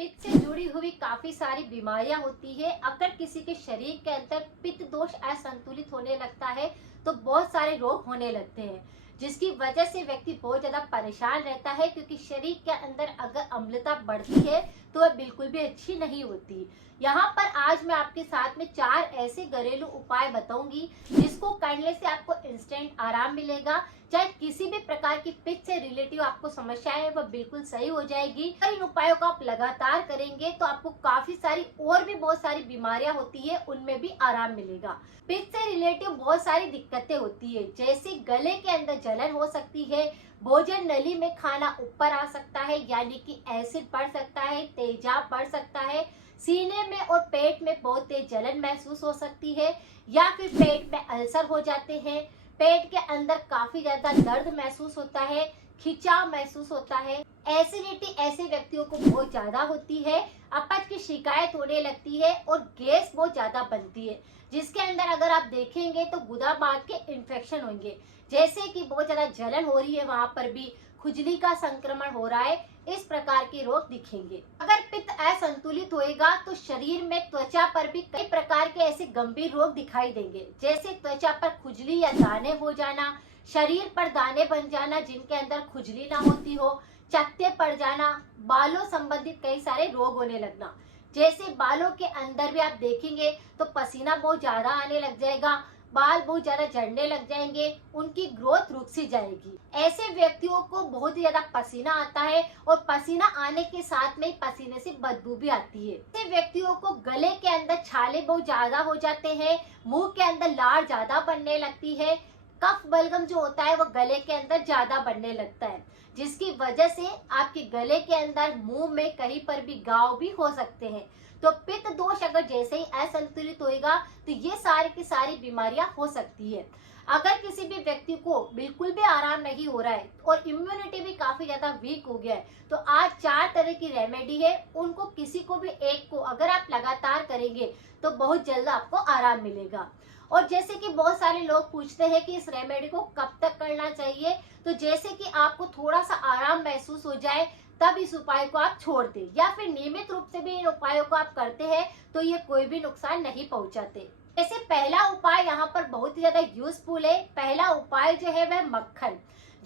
पित्त से जुड़ी हुई काफी सारी बीमारियां होती है। अगर किसी के शरीर के अंदर पित्त दोष असंतुलित होने लगता है तो बहुत सारे रोग होने लगते हैं, जिसकी वजह से व्यक्ति बहुत ज्यादा परेशान रहता है, क्योंकि शरीर के अंदर अगर अम्लता बढ़ती है तो वह बिल्कुल भी अच्छी नहीं होती। यहाँ पर आज मैं आपके साथ में 4 ऐसे घरेलू उपाय बताऊंगी जिसको करने से आपको इंस्टेंट आराम मिलेगा। चाहे किसी भी प्रकार की पित्त से रिलेटिव आपको समस्या है वह बिल्कुल सही हो जाएगी। अगर इन उपायों को आप लगातार करेंगे तो आपको काफी सारी और भी बहुत सारी बीमारियां होती है उनमें भी आराम मिलेगा। पित्त से रिलेटिव बहुत सारी दिक्कतें होती है, जैसे गले के अंदर जलन हो सकती है, भोजन नली में खाना ऊपर आ सकता है यानी कि एसिड बढ़ सकता है, तेजाब बढ़ सकता है, सीने में और पेट में बहुत तेज जलन महसूस हो सकती है, या फिर पेट में अल्सर हो जाते हैं, पेट के अंदर काफी ज्यादा दर्द महसूस होता है, खिंचाव महसूस होता है, एसिडिटी ऐसे व्यक्तियों को बहुत ज्यादा होती है, अपच की शिकायत होने लगती है और गैस बहुत ज्यादा बनती है, जिसके अंदर अगर आप देखेंगे तो गुदा बांध के इन्फेक्शन होंगे, जैसे कि बहुत ज्यादा जलन हो रही है, वहां पर भी खुजली का संक्रमण हो रहा है, इस प्रकार के रोग दिखेंगे। अगर पित्त असंतुलित होएगा तो शरीर में त्वचा पर भी कई प्रकार के ऐसे गंभीर रोग दिखाई देंगे, जैसे त्वचा पर खुजली या दाने हो जाना, शरीर पर दाने बन जाना जिनके अंदर खुजली ना होती हो, चकत्ते पड़ जाना, बालों संबंधित कई सारे रोग होने लगना, जैसे बालों के अंदर भी आप देखेंगे तो पसीना बहुत ज्यादा आने लग जाएगा, बाल बहुत ज्यादा झड़ने लग जाएंगे, उनकी ग्रोथ रुक सी जाएगी। ऐसे व्यक्तियों को बहुत ही ज्यादा पसीना आता है और पसीना आने के साथ में पसीने से बदबू भी आती है। ऐसे व्यक्तियों को गले के अंदर छाले बहुत ज्यादा हो जाते हैं, मुंह के अंदर लार ज्यादा बनने लगती है, कफ बलगम जो होता है वो गले के अंदर ज्यादा बढ़ने लगता है, जिसकी वजह से आपके गले के अंदर, मुंह में कहीं पर भी घाव भी हो सकते हैं। तो पित्त दोष अगर जैसे ही असंतुलित होएगा तो ये सारी की सारी बीमारियां हो सकती है। अगर किसी भी व्यक्ति को बिल्कुल भी आराम नहीं हो रहा है और इम्यूनिटी भी काफी ज्यादा वीक हो गया है, तो आज 4 तरह की रेमेडी है, उनको किसी को भी एक को अगर आप लगातार करेंगे तो बहुत जल्द आपको आराम मिलेगा। और जैसे कि बहुत सारे लोग पूछते हैं कि इस रेमेडी को कब तक करना चाहिए, तो जैसे कि आपको थोड़ा सा आराम महसूस हो जाए तब इस उपाय को आप छोड़ दें, या फिर नियमित रूप से भी इन उपायों को आप करते हैं तो ये कोई भी नुकसान नहीं पहुंचाते। जैसे पहला उपाय यहाँ पर बहुत ही ज्यादा यूजफुल है। पहला उपाय जो है वह मक्खन,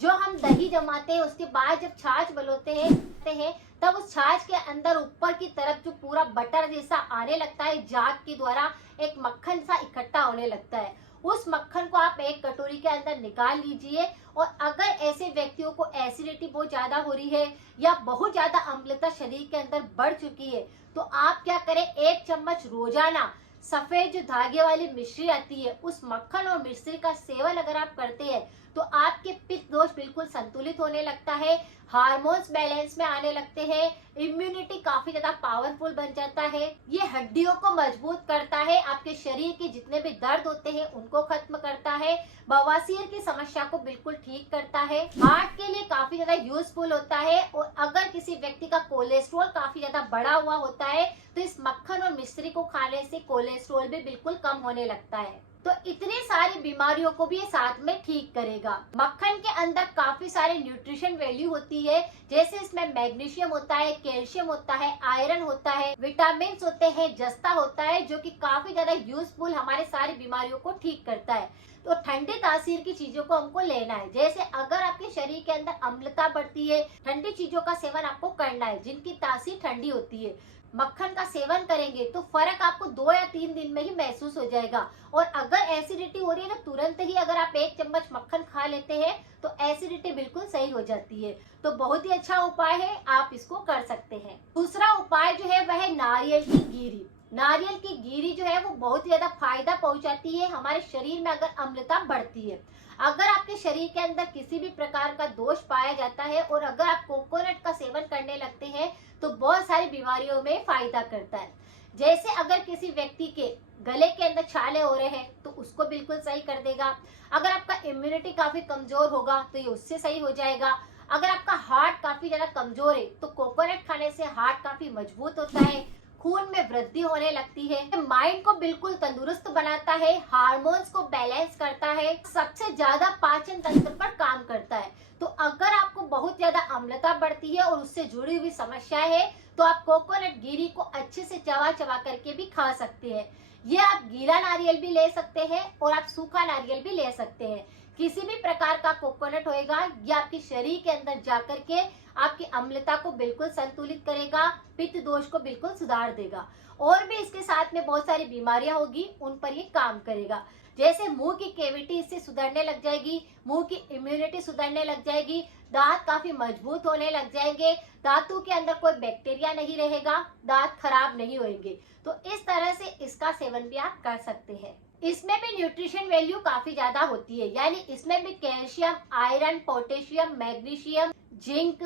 जो हम दही जमाते हैं उसके बाद जब छाछ बनोते हैं तब उस छाछ के अंदर ऊपर की तरफ जो पूरा बटर जैसा आने लगता है, जाग के द्वारा एक मक्खन सा इकट्ठा होने लगता है, उस मक्खन को आप एक कटोरी के अंदर निकाल लीजिए। और अगर ऐसे व्यक्तियों को एसिडिटी बहुत ज्यादा हो रही है या बहुत ज्यादा अम्लता शरीर के अंदर बढ़ चुकी है, तो आप क्या करें, 1 चम्मच रोजाना सफेद जो धागे वाली मिश्री आती है उस मक्खन और मिश्री का सेवन अगर आप करते हैं तो आपके पित्त दोष बिल्कुल संतुलित होने लगता है, हार्मोन्स बैलेंस में आने लगते हैं, इम्यूनिटी काफी ज्यादा पावरफुल बन जाता है, ये हड्डियों को मजबूत करता है, आपके शरीर के जितने भी दर्द होते हैं उनको खत्म करता है, बवासीर की समस्या को बिल्कुल ठीक करता है, हार्ट के लिए काफी ज्यादा यूजफुल होता है। और अगर किसी व्यक्ति का कोलेस्ट्रॉल काफी ज्यादा बढ़ा हुआ होता है तो इस मक्खन और मिश्री को खाने से कोलेस्ट्रॉल भी बिल्कुल कम होने लगता है। तो इतनी सारी बीमारियों को भी ये साथ में ठीक करेगा। मक्खन के अंदर काफी सारे न्यूट्रिशन वैल्यू होती है, जैसे इसमें मैग्नीशियम होता है, कैल्शियम होता है, आयरन होता है, विटामिन होते हैं, जस्ता होता है, जो कि काफी ज्यादा यूजफुल हमारे सारी बीमारियों को ठीक करता है। तो ठंडी तासीर की चीजों को हमको लेना है, जैसे अगर आपके शरीर के अंदर अम्लता बढ़ती है, ठंडी चीजों का सेवन आपको करना है जिनकी तासीर ठंडी होती है। मक्खन का सेवन करेंगे तो फर्क आपको 2 या 3 दिन में ही महसूस हो जाएगा। और अगर एसिडिटी हो रही है तो तुरंत ही अगर आप 1 चम्मच मक्खन खा लेते हैं तो एसिडिटी बिल्कुल सही हो जाती है। तो बहुत ही अच्छा उपाय है, आप इसको कर सकते हैं। दूसरा उपाय जो है वह है नारियल की गिरी। नारियल की गिरी जो है वो बहुत ज्यादा फायदा पहुंचाती है हमारे शरीर में अगर अम्लता बढ़ती है। अगर आपके शरीर के अंदर किसी भी प्रकार का दोष पाया जाता है और अगर आप कोकोनट का सेवन करने लगते हैं तो बहुत सारी बीमारियों में फायदा करता है। जैसे अगर किसी व्यक्ति के गले के अंदर छाले हो रहे हैं तो उसको बिल्कुल सही कर देगा। अगर आपका इम्यूनिटी काफी कमजोर होगा तो ये उससे सही हो जाएगा। अगर आपका हार्ट काफी ज्यादा कमजोर है तो कोकोनट खाने से हार्ट काफी मजबूत होता है, खून में वृद्धि होने लगती है, माइंड को बिल्कुल तंदुरुस्त बनाता है, हार्मोन्स को बैलेंस करता है, सबसे ज्यादा पाचन तंत्र पर काम करता है। तो अगर आपको बहुत ज्यादा अम्लता बढ़ती है और उससे जुड़ी हुई समस्या है तो आप कोकोनट गिरी को अच्छे से चबा चबा करके भी खा सकते हैं। ये आप गीला नारियल भी ले सकते हैं और आप सूखा नारियल भी ले सकते हैं। किसी भी प्रकार का कोकोनट होएगा, ये आपके शरीर के अंदर जाकर के आपकी अम्लता को बिल्कुल संतुलित करेगा, पित्त दोष को बिल्कुल सुधार देगा। और भी इसके साथ में बहुत सारी बीमारियां होगी, उन पर ये काम करेगा। जैसे मुंह की कैविटी इससे सुधरने लग जाएगी, मुंह की इम्यूनिटी सुधरने लग जाएगी, दांत काफी मजबूत होने लग जाएंगे, दांतों के अंदर कोई बैक्टीरिया नहीं रहेगा, दांत खराब नहीं होंगे। तो इस तरह से इसका सेवन भी आप कर सकते हैं। इसमें भी न्यूट्रिशन वैल्यू काफी ज्यादा होती है, यानी इसमें भी calcium, iron, potassium, magnesium, zinc,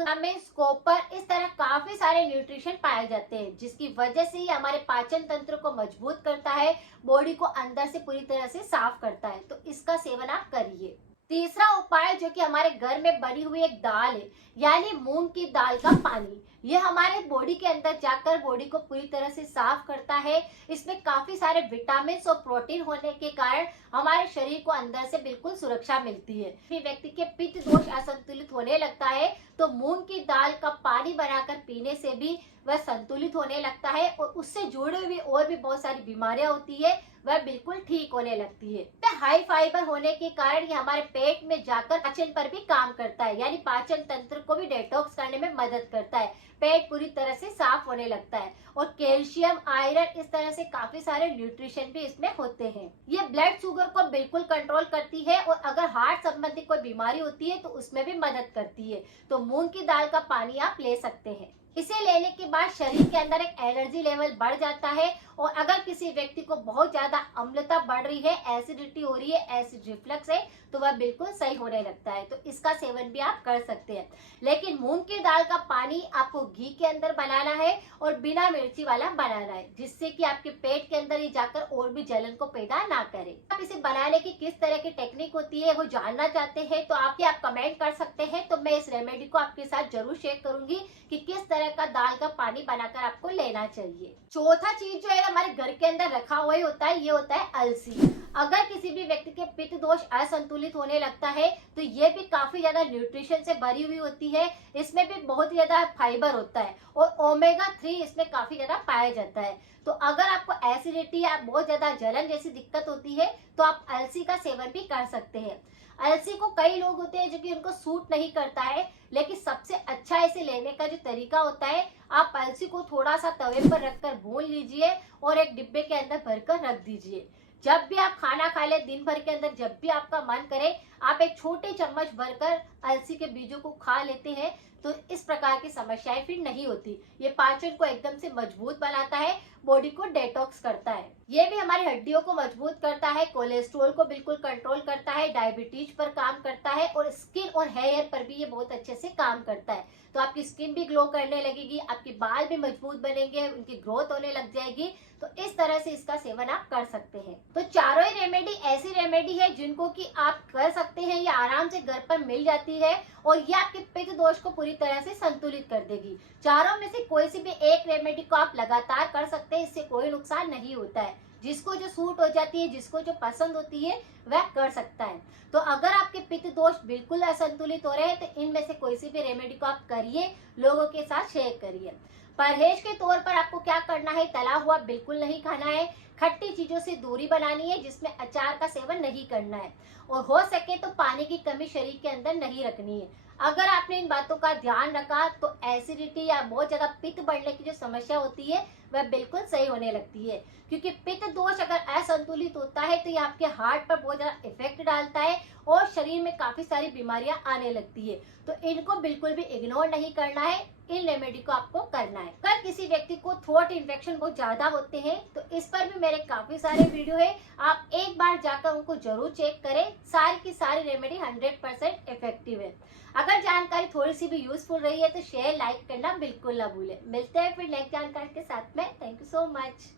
copper, इस तरह काफी सारे न्यूट्रिशन पाए जाते हैं, जिसकी वजह से ये हमारे पाचन तंत्र को मजबूत करता है, बॉडी को अंदर से पूरी तरह से साफ करता है। तो इसका सेवन आप करिए। तीसरा उपाय जो कि हमारे घर में बनी हुई एक दाल है, यानी मूंग की दाल का पानी, ये हमारे बॉडी के अंदर जाकर बॉडी को पूरी तरह से साफ करता है। इसमें काफी सारे विटामिन और प्रोटीन होने के कारण हमारे शरीर को अंदर से बिल्कुल सुरक्षा मिलती है। व्यक्ति के पित्त दोष असंतुलित होने लगता है तो मूंग की दाल का पानी बनाकर पीने से भी वह संतुलित होने लगता है और उससे जुड़े हुए और भी बहुत सारी बीमारियां होती है, वह बिल्कुल ठीक होने लगती है। हाई फाइबर होने के कारण ये हमारे पेट में जाकर पाचन पर भी काम करता है, यानी पाचन तंत्र को भी डिटॉक्स करने में मदद करता है, पेट पूरी तरह से साफ होने लगता है। और कैल्शियम, आयरन, इस तरह से काफी सारे न्यूट्रिशन भी इसमें होते हैं। ये ब्लड शुगर को बिल्कुल कंट्रोल करती है और अगर हार्ट संबंधी कोई बीमारी होती है तो उसमें भी मदद करती है। तो मूंग की दाल का पानी आप ले सकते हैं। इसे लेने के बाद शरीर के अंदर एक एनर्जी लेवल बढ़ जाता है और अगर किसी व्यक्ति को बहुत ज्यादा अम्लता बढ़ रही है, एसिडिटी हो रही है, एसिड रिफ्लक्स है, तो वह बिल्कुल सही होने लगता है। तो इसका सेवन भी आप कर सकते हैं। लेकिन मूंग की दाल का पानी आपको घी के अंदर बनाना है और बिना मिर्ची वाला बनाना है, जिससे कि आपके पेट के अंदर ये जाकर और भी जलन को पैदा ना करे। आप इसे बनाने की किस तरह की टेक्निक होती है वो जानना चाहते हैं तो आप कमेंट कर सकते हैं। तो मैं इस रेमेडी को आपके साथ जरूर शेयर करूंगी कि किस तरह का दाल का पानी बनाकर आपको लेना चाहिए। चौथा चीज जो है हमारे घर के अंदर रखा हुआ ही होता है, ये होता है अलसी। अगर किसी भी व्यक्ति के पित्त दोष असंतुलित होने लगता है तो ये भी काफी ज्यादा न्यूट्रिशन से भरी हुई होती है। इसमें भी बहुत ज्यादा फाइबर होता है और ओमेगा 3 इसमें काफी ज्यादा पाया जाता है। तो अगर आपको एसिडिटी या बहुत ज्यादा जलन जैसी दिक्कत होती है तो आप अलसी का सेवन भी कर सकते हैं। अलसी को कई लोग होते हैं जो कि उनको सूट नहीं करता है, लेकिन सबसे अच्छा इसे लेने का जो तरीका होता है, आप अलसी को थोड़ा सा तवे पर रखकर भून लीजिए और एक डिब्बे के अंदर भरकर रख दीजिए। जब भी आप खाना खा ले, दिन भर के अंदर जब भी आपका मन करे, आप एक छोटे चम्मच भरकर अलसी के बीजों को खा लेते हैं तो इस प्रकार की समस्याएं फिर नहीं होती। ये पाचन को एकदम से मजबूत बनाता है, बॉडी को डिटॉक्स करता है। ये भी हमारी हड्डियों को मजबूत करता है, कोलेस्ट्रॉल को बिल्कुल कंट्रोल करता है, डायबिटीज पर काम करता है और स्किन और हेयर पर भी ये बहुत अच्छे से काम करता है। तो आपकी स्किन भी ग्लो करने लगेगी, आपके बाल भी मजबूत बनेंगे, उनकी ग्रोथ होने लग जाएगी। तो इस तरह से इसका सेवन आप कर सकते हैं। तो चारों ही रेमेडी ऐसी रेमेडी है जिनको कि आप कर सकते हैं, ये आराम से घर पर मिल जाती है और ये आपके पित्त दोष को पूरी तरह से संतुलित कर देगी। चारों में से कोई सी भी एक रेमेडी को आप लगातार कर सकते हैं, इससे कोई नुकसान नहीं होता है। जिसको जो सूट हो जाती है, जिसको जो पसंद होती है वह कर सकता है। तो अगर आपके पित्त दोष बिल्कुल असंतुलित हो रहे हैं तो इनमें से कोई सी भी रेमेडी को आप करिए, लोगों के साथ शेयर करिए। परहेज के तौर पर आपको क्या करना है, तला हुआ बिल्कुल नहीं खाना है, खट्टी चीजों से दूरी बनानी है, जिसमें अचार का सेवन नहीं करना है और हो सके तो पानी की कमी शरीर के अंदर नहीं रखनी है। अगर आपने इन बातों का ध्यान रखा तो एसिडिटी या बहुत ज्यादा पित्त बढ़ने की जो समस्या होती है वह बिल्कुल सही होने लगती है। क्योंकि पित्त दोष अगर असंतुलित होता है तो ये आपके हार्ट पर बहुत ज्यादा इफेक्ट डालता है और शरीर में काफी सारी बीमारियां आने लगती है। तो इनको बिल्कुल भी इग्नोर नहीं करना है, इन रेमेडी को आपको करना है। अगर किसी व्यक्ति को थ्रोट इन्फेक्शन बहुत ज्यादा होते हैं तो इस पर भी मेरे काफी सारे वीडियो है, आप एक बार जाकर उनको जरूर चेक करें। सारी की सारी रेमेडी 100% इफेक्टिव है। अगर जानकारी थोड़ी सी भी यूजफुल रही है तो शेयर, लाइक करना बिल्कुल ना भूलें। मिलते हैं फिर नेक्स्ट जानकारी के साथ में। Thank you so much.